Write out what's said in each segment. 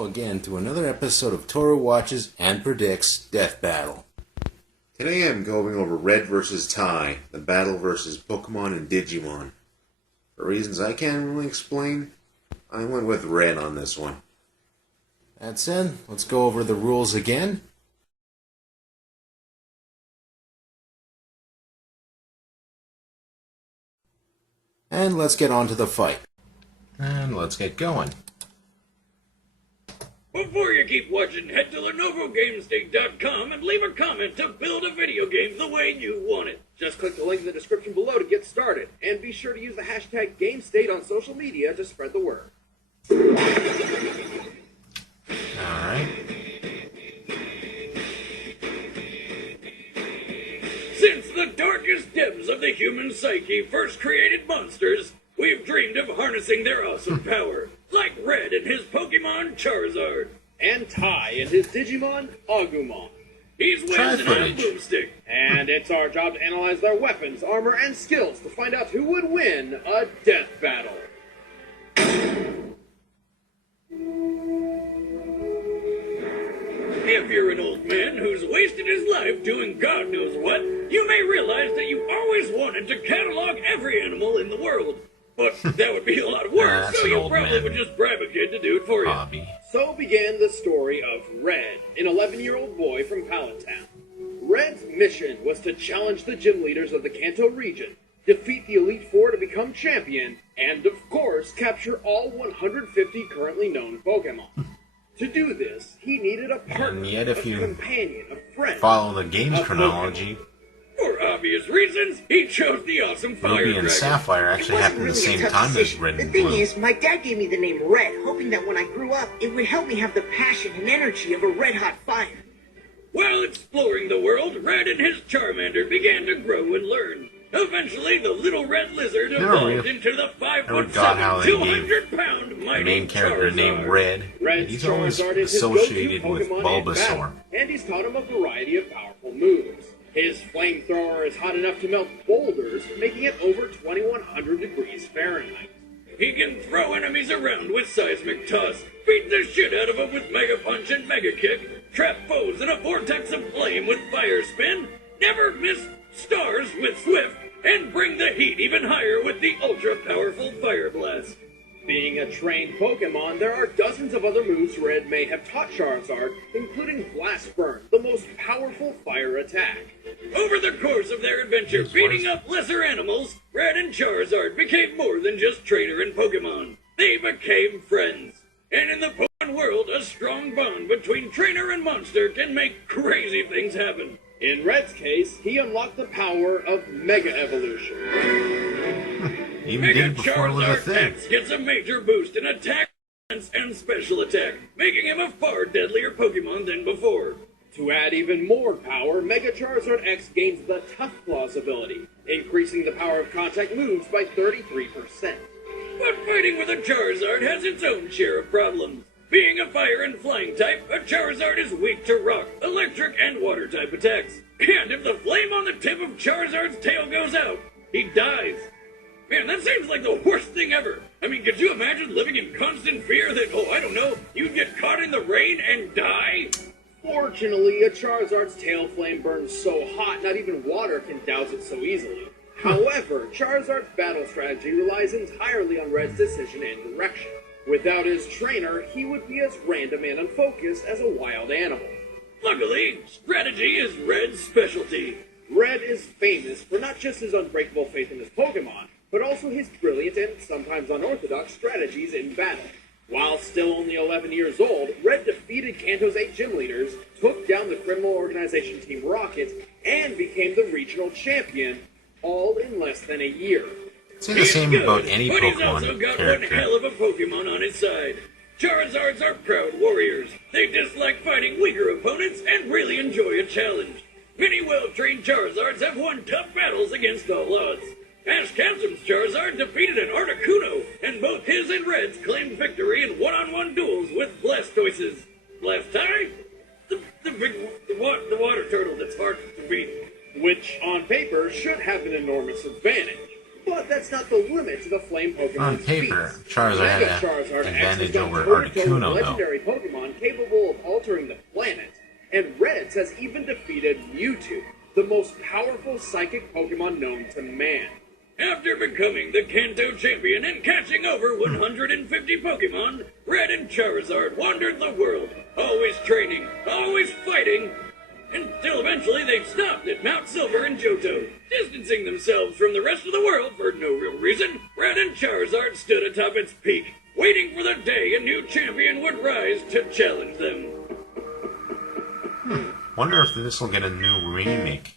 Hello again to another episode of Torru Watches and Predicts Death Battle. Today I'm going over Red vs. Tai, the battle versus Pokemon and Digimon. For reasons I can't really explain, I went with Red on this one. That said, let's go over the rules again. And let's get on to the fight. And let's get going. Before you keep watching, head to LenovoGameState.com and leave a comment to build a video game the way you want it. Just click the link in the description below to get started, and be sure to use the hashtag GameState on social media to spread the word. Alright. Since the darkest depths of the human psyche first created monsters, we've dreamed of harnessing their awesome power, like Red and his Pokemon Charizard. And Tai and his Digimon, Agumon. He's wins an iron boomstick. And it's our job to analyze their weapons, armor, and skills to find out who would win a death battle. If you're an old man who's wasted his life doing God knows what, you may realize that you always wanted to catalog every animal in the world. But that would be a lot of work, so you probably would just bribe a kid to do it for you. Hobby. So began the story of Red, an 11-year-old boy from Pallet Town. Red's mission was to challenge the gym leaders of the Kanto region, defeat the Elite Four to become champion, and of course, capture all 150 currently known Pokemon. To do this, he needed a partner, And yet if a you companion, a friend. Follow the game's chronology, For obvious reasons, he chose the awesome Fire Ruby and Dragon. Sapphire actually happened the same time as Red The and thing Blue. is, my dad gave me the name Red, hoping that when I grew up, it would help me have the passion and energy of a red-hot fire. While exploring the world, Red and his Charmander began to grow and learn. Eventually, the little red lizard evolved into the 5'7", got how they gave 200-pound the mighty main character Charizard. named Red. Red's He's always Charizard is his associated go-to with Pokemon in Bulbasaur. battle, and he's taught him a variety of powerful moves. His flamethrower is hot enough to melt boulders, making it over 2100 degrees Fahrenheit. He can throw enemies around with Seismic Toss, beat the shit out of them with Mega Punch and Mega Kick, trap foes in a vortex of flame with Fire Spin, never miss stars with Swift, and bring the heat even higher with the ultra-powerful Fire Blast. Being a trained Pokemon, there are dozens of other moves Red may have taught Charizard, including Blast Burn, the most powerful fire attack. Over the course of their adventure beating up lesser animals, Red and Charizard became more than just trainer and Pokemon. They became friends. And in the Pokemon world, a strong bond between trainer and monster can make crazy things happen. In Red's case, he unlocked the power of Mega Evolution. Even Mega did it before it was a Charizard thing. X gets a major boost in attack, defense, and special attack, making him a far deadlier Pokemon than before. To add even more power, Mega Charizard X gains the Tough Claws ability, increasing the power of contact moves by 33%. But fighting with a Charizard has its own share of problems. Being a fire and flying type, a Charizard is weak to rock, electric, and water type attacks. And if the flame on the tip of Charizard's tail goes out, he dies. Man, that seems like the worst thing ever. I mean, could you imagine living in constant fear that, oh, I don't know, you'd get caught in the rain and die? Fortunately, a Charizard's tail flame burns so hot not even water can douse it so easily. However, Charizard's battle strategy relies entirely on Red's decision and direction. Without his trainer, he would be as random and unfocused as a wild animal. Luckily, strategy is Red's specialty. Red is famous for not just his unbreakable faith in his Pokemon, but also his brilliant and sometimes unorthodox strategies in battle. While still only 11 years old, Red defeated Kanto's 8 gym leaders, took down the criminal organization Team Rocket, and became the regional champion, all in less than a year. Say the same about any but he's also Pokemon got character. one hell of a Pokemon on his side. Charizards are proud warriors. They dislike fighting weaker opponents and really enjoy a challenge. Many well-trained Charizards have won tough battles against all odds. Ash Ketchum's Charizard defeated an Articuno, and both his and Red's claimed victory in one-on-one duels with Blastoises. Blastoise? The water turtle that's hard to beat. Which, on paper, should have an enormous advantage. But that's not the limit to the flame Pokemon. On paper, feats. Charizard had Mega an Charizard advantage X has over gone toe-to-toe with Articuno, though. legendary Pokemon capable of altering the planet. And Reds has even defeated Mewtwo, the most powerful psychic Pokemon known to man. After becoming the Kanto champion and catching over 150 Pokemon, Red and Charizard wandered the world, always training, always fighting, until eventually they stopped at Mount Silver in Johto. Distancing themselves from the rest of the world for no real reason, Red and Charizard stood atop its peak, waiting for the day a new champion would rise to challenge them. Wonder if this will get a new remake.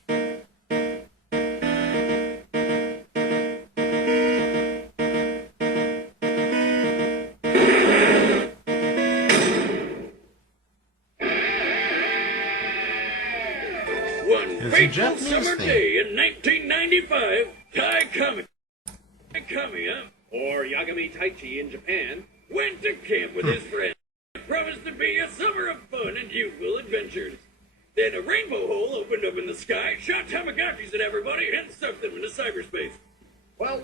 One fateful Japanese summer thing. day in 1995, KAMIYA, Or Yagami Taichi in Japan. went to camp with his friends. It promised to be a summer of fun and youthful adventures. Then a rainbow hole opened up in the sky, shot Tamagotchis at everybody, and sucked them into cyberspace. Well,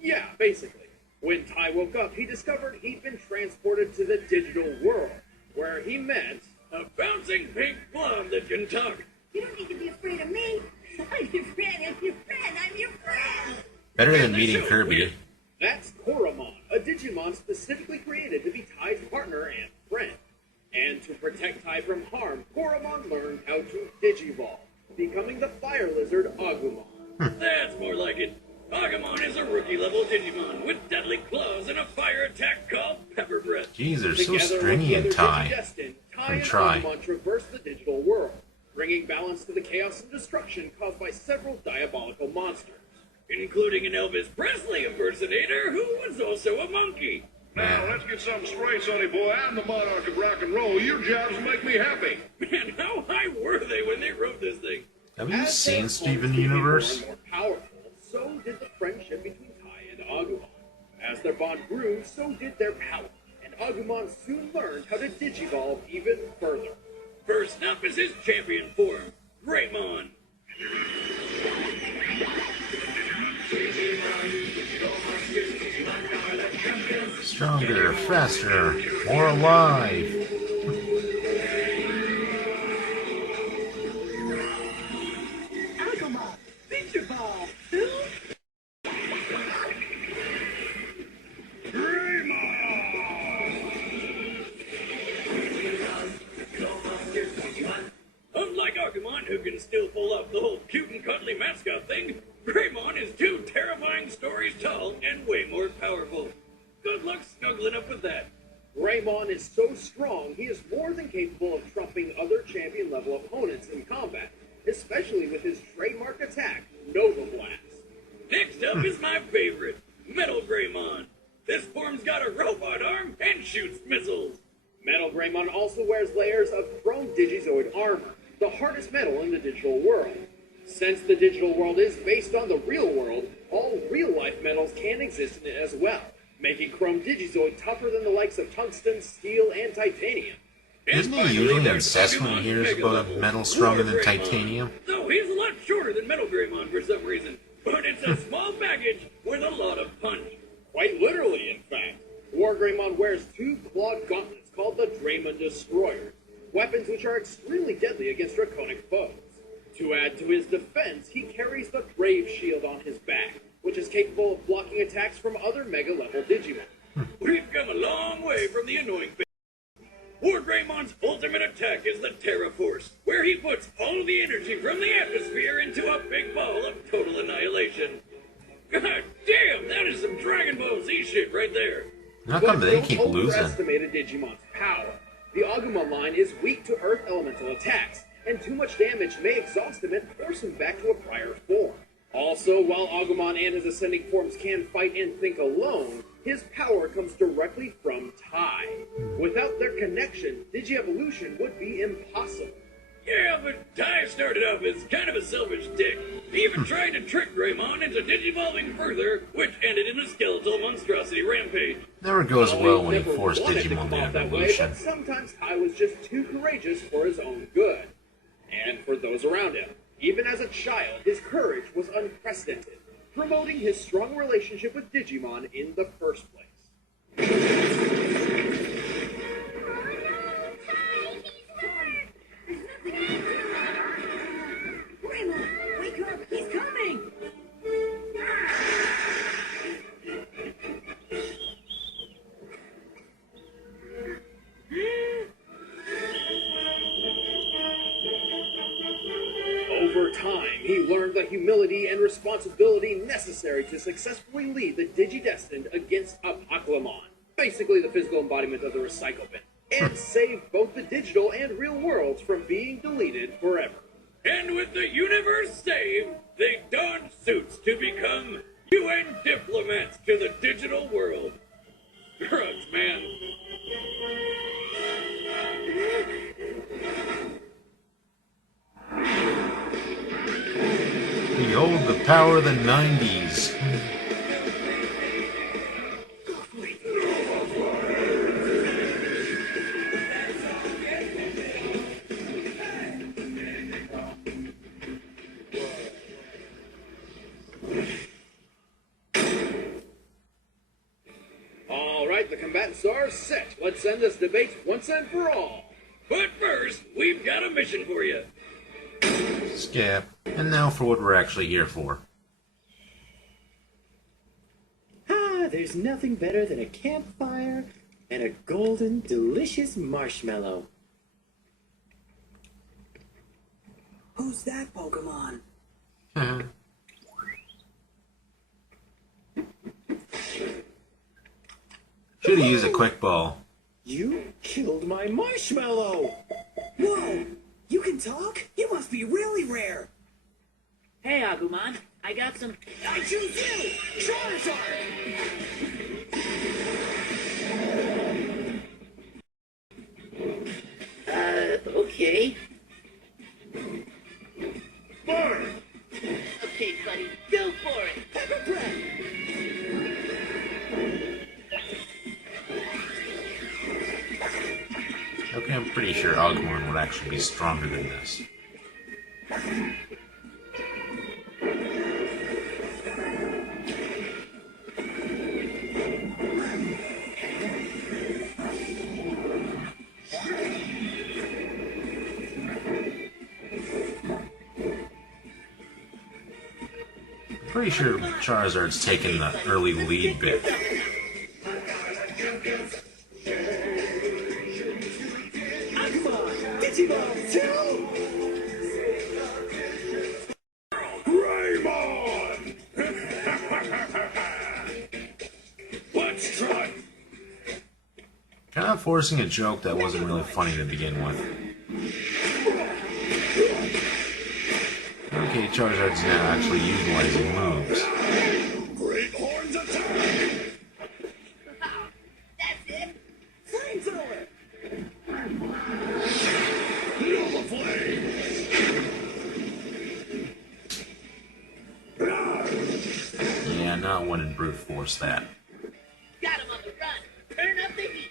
yeah, basically. When Tai woke up, he discovered he'd been transported to the digital world, where he met... A bouncing pink blob that can talk. You don't need to be afraid of me. I'm your friend. I'm your friend. I'm your friend. Better than meeting Kirby. That's Koromon, a Digimon specifically created to be Tai's partner and friend. And to protect Tai from harm, Koromon learned how to Digivolve, becoming the fire lizard Agumon. That's more like it. Agumon is a rookie-level Digimon with deadly claws and a fire attack called Pepper Breath. Jeez, they're so Together stringy with in the other Thai. Digidestined, Tai And and try. Agumon traverse the digital world, bringing balance to the chaos and destruction caused by several diabolical monsters. Including an Elvis Presley impersonator who was also a monkey. Now, let's get something straight, sonny boy. I'm the monarch of rock and roll. Your jobs make me happy. Man, how high were they when they wrote this thing? Have you As seen their Steven bonds became Universe? more and more powerful, so did the friendship between Tai and Agumon. As their bond grew, so did their power, and Agumon soon learned how to Digivolve even further. First up is his champion form, Greymon. Stronger, faster, more alive. Agumon, feature ball. Unlike Agumon, who can still pull off the whole cute and cuddly mascot thing, Greymon is 2 terrifying stories tall and way more powerful. Good luck snuggling up with that. Greymon is so strong, he is more than capable of trumping other champion-level opponents in combat, especially with his trademark attack, Nova Blast. Next up is my favorite, METALGREYMON. This form's got a robot arm and shoots missiles. Metal Greymon also wears layers of chrome Digizoid armor, the hardest metal in the digital world. Since the digital world is based on the real world, all real-life metals can exist in it as well, making chrome Digizoid tougher than the likes of tungsten, steel, and titanium. Isn't he Finally, usually there's obsessed when he Agumon's hears Mega about a Level, metal stronger than WARGREYMON. titanium? Though he's a lot shorter than METALGREYMON for some reason, but it's a small package with a lot of punch. Quite literally, in fact. WarGreymon wears 2 clawed gauntlets called the Draymond Destroyers, weapons which are extremely deadly against draconic foes. To add to his defense, he carries the Brave Shield on his back, which is capable of blocking attacks from other Mega-level Digimon. We've come a long way from the annoying thing. WarGreymon's ultimate attack is the Terra Force, where he puts all the energy from the atmosphere into a big ball of total annihilation. God damn, that is some Dragon Ball Z shit right there. How come they Don't keep losing? overestimate a Digimon's power. The Agumon line is weak to Earth Elemental attacks, and too much damage may exhaust him and force him back to a prior form. Also, while Agumon and his ascending forms can fight and think alone, his power comes directly from Tai. Without their connection, Digievolution would be impossible. Yeah, but Tai started off as kind of a selfish dick. He even tried to trick Greymon into digivolving further, which ended in a skeletal monstrosity rampage. Never goes well when you Never force wanted to Digimon come to off that way, evolution. but sometimes Tai was just too courageous for his own good. And for those around him. Even as a child, his courage was unprecedented. promoting his strong relationship with Digimon in the first place. Greymon, wake up! He's coming! Over time, he learned the humility and responsibility necessary to successfully lead the Digidestined against Apocalypse, basically the physical embodiment of the recycle bin, and save both the digital and real worlds from being deleted forever. And with the universe saved, they donned suits to become UN diplomats to the digital world. Drugs, man. Behold the power of the 90s. All right, the combatants are set. Let's end this debate once and for all. But first, we've got a mission for you. Skip. And now for what we're actually here for. Ah, there's nothing better than a campfire and a golden, delicious marshmallow. Who's that Pokemon? Should have used a quick ball. You killed my marshmallow! Whoa! You can talk? You must be really rare. Hey, Agumon, I got some. I choose you! Charizard! Okay. Fire! Okay, buddy, go for it. Pepper Bread! Okay, I'm pretty sure Agumon would actually be stronger than this. Pretty sure Charizard's taken the early lead bit. Agumon! Digimon 2! Greymon! Let's try. Kind of forcing a joke that wasn't really funny to begin with. Okay, Charizard's now actually utilizing moves. Great Horns attack! That's it! Flamethrower! Nova Flame! Yeah, not one in brute force that. Got him on the run. Turn up the heat.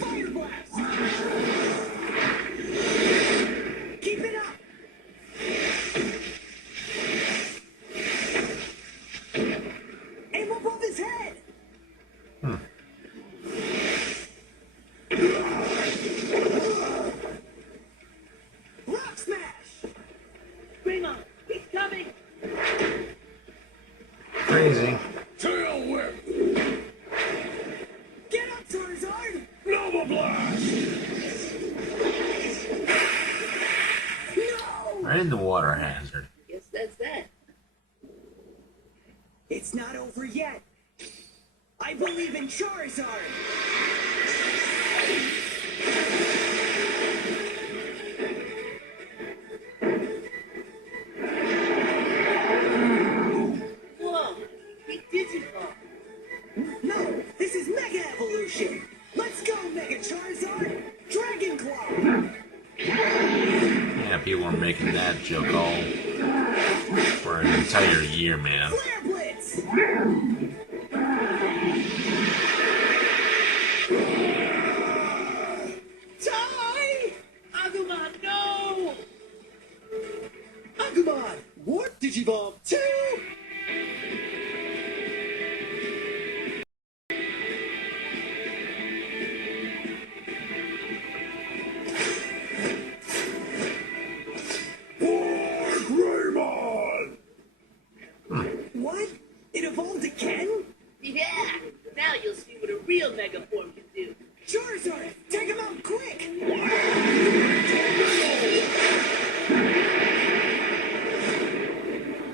Fire Blast! Keep it up! Aim above his head! Rock Smash! Greymon, he's coming. Crazy. Tail Whip! Get up, Charizard! Nova Blast! No! Right in the water hazard. Guess that's that. It's not over yet. I believe in Charizard! Whoa, he Digimon. No, this is Mega Evolution! Let's go, Mega Charizard! Dragon Claw! Yeah, people were making that joke all for an entire year, man. Flare Blitz! Die! Agumon, no! Now you'll see what a real Mega Form can do. Charizard, take him out quick!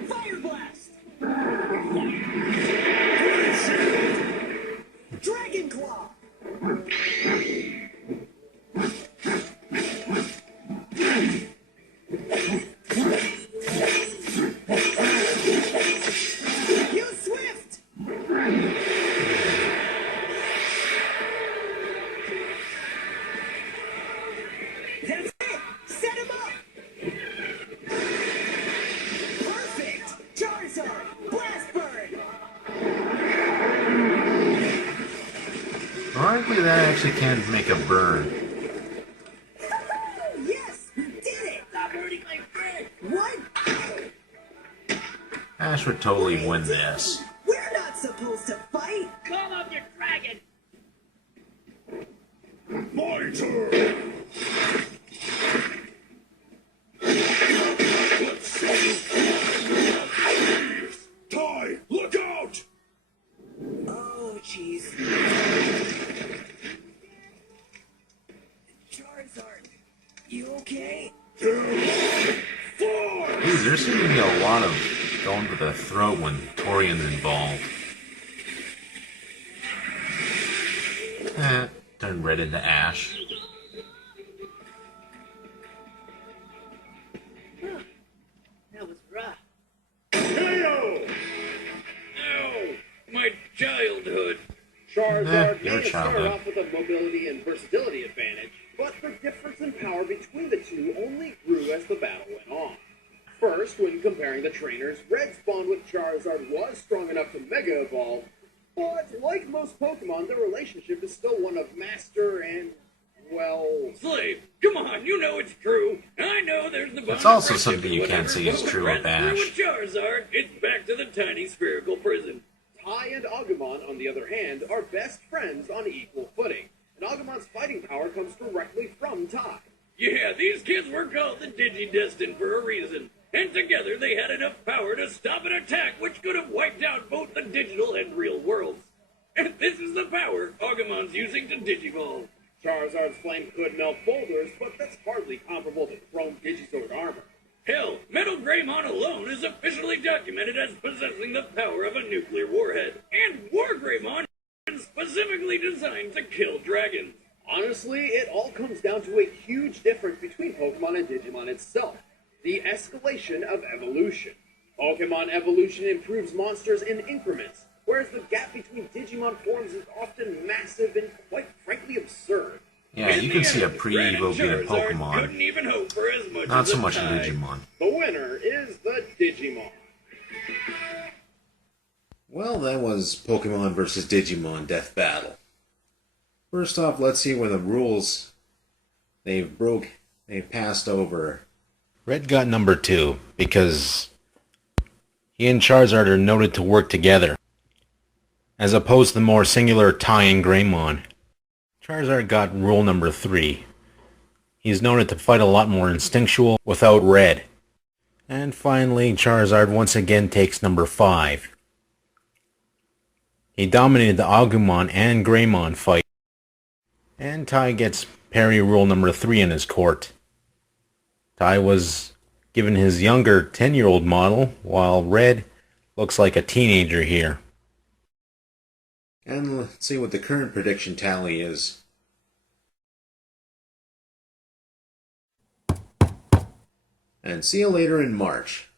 Fire Blast! Dragon Claw! Use Swift! That's it! Set him up! Perfect! Charizard! Blast Burn! Ironically, that actually can't make a burn. Yes! We did it! Stop hurting my friend. What? Ash would totally win this. We're not supposed to fight! Call up your dragon. My turn! Let's see. Ty, look out! Oh, jeez. Charizard, you okay? 2, 4! Dude, there seems to be a lot of going for the throat when Torian's involved. Turned red into ash. That was rough. KO! Ow! My childhood. Charizard your may start childhood. off with a mobility and versatility advantage, but the difference in power between the two only grew as the battle went on. First, when comparing the trainers, Red's bond with Charizard was strong enough to Mega Evolve, but like most Pokemon, their relationship is still one of master and, well... Slave, come on, you know it's true. I know there's the bond. That's also of friendship something you and can't whatever, say is but true when of Red threw Ash. with Charizard, it's back to the tiny spherical prison. Tai and Agumon, on the other hand, are best friends on equal footing, and Agumon's fighting power comes directly from Tai. Yeah, these kids were called the Digi-Destined for a reason. And together they had enough power to stop an attack which could have wiped out both the digital and real worlds. And this is the power Agumon's using to Digivolve. Charizard's flame could melt boulders, but that's hardly comparable to Chrome Digizord armor. Hell, METALGREYMON alone is officially documented as possessing the power of a nuclear warhead. And WARGREYMON is specifically designed to kill dragons. Honestly, it all comes down to a huge difference between Pokemon and Digimon itself. The escalation of evolution. Pokemon evolution improves monsters in increments, whereas the gap between Digimon forms is often massive and quite frankly absurd. Yeah, In you the can see a end, Red pre-Evo and being a Charizard Pokemon. couldn't even hope for as much Not as so a much in tie. Digimon. The winner is the Digimon. Well, that was Pokemon vs. Digimon Death Battle. First off, let's see where the rules they've passed over. Red got number 2 because he and Charizard are noted to work together, as opposed to the more singular Tai and Greymon. Charizard got rule number 3. He's noted to fight a lot more instinctual without Red. And finally, Charizard once again takes number 5. He dominated the Agumon and Greymon fight. And Tai gets parry rule number 3 in his court. Tai was given his younger 10-year-old model, while Red looks like a teenager here. And let's see what the current prediction tally is. And see you later in March.